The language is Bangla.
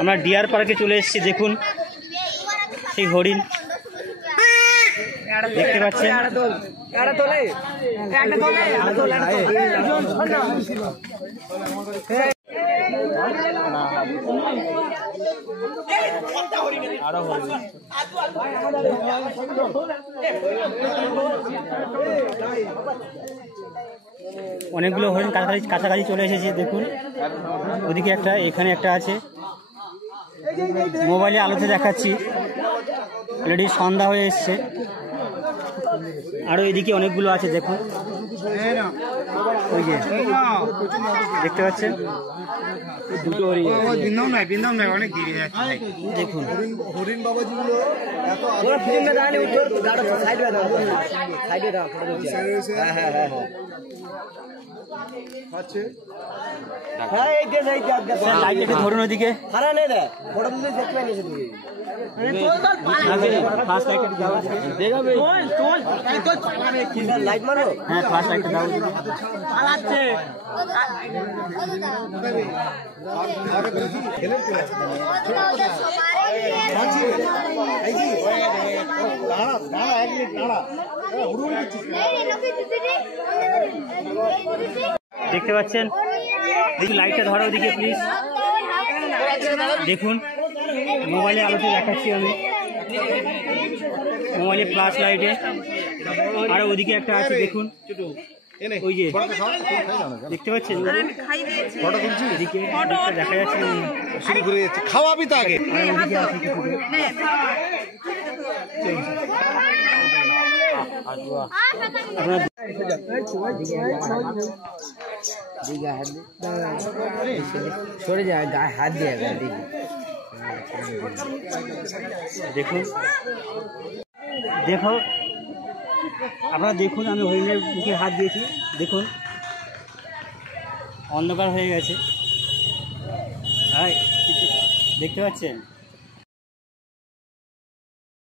আমরা ডিয়ার পার্কে চলে এসেছি। দেখুন সেই হরিণ দেখতে পাচ্ছেন। অনেকগুলো হরিণ কাছাকাছি চলে এসেছে। দেখুন ওদিকে একটা, এখানে একটা আছে। মোবাইলে আলোতে দেখাচ্ছি, অলরেডি সন্ধ্যা হয়ে এসছে। আরো এদিকে অনেকগুলো আছে। দেখুন ওই যে দেখতে পাচ্ছেন দুটো হরিণ। দেখুন হরিণ বাবাজিগুলো ধরুন ওদিকে লাইট মারো। হ্যাঁ ফ্লাশ লাইটটা দাও। দেখতে পাচ্ছেন, দেখুন লাইটটা ধরো ওদিকে প্লিজ। দেখুন মোবাইলে আলোতে দেখাচ্ছি আমি, মোবাইলে ফ্ল্যাশ লাইটে। আর ওদিকে একটা আছে দেখুন, ওই যে দেখতে পাচ্ছেন, এদিকে দেখা যাচ্ছে। শুরু করে যাচ্ছে, খাওয়াবি তো আগে। সরে যায়, গায়ে হাত দিয়ে দেখুন, দেখো আপনারা দেখুন, আমি হরিণের মুখে হাত দিয়েছি। দেখুন অন্ধকার হয়ে গেছে, দেখতে পাচ্ছেন।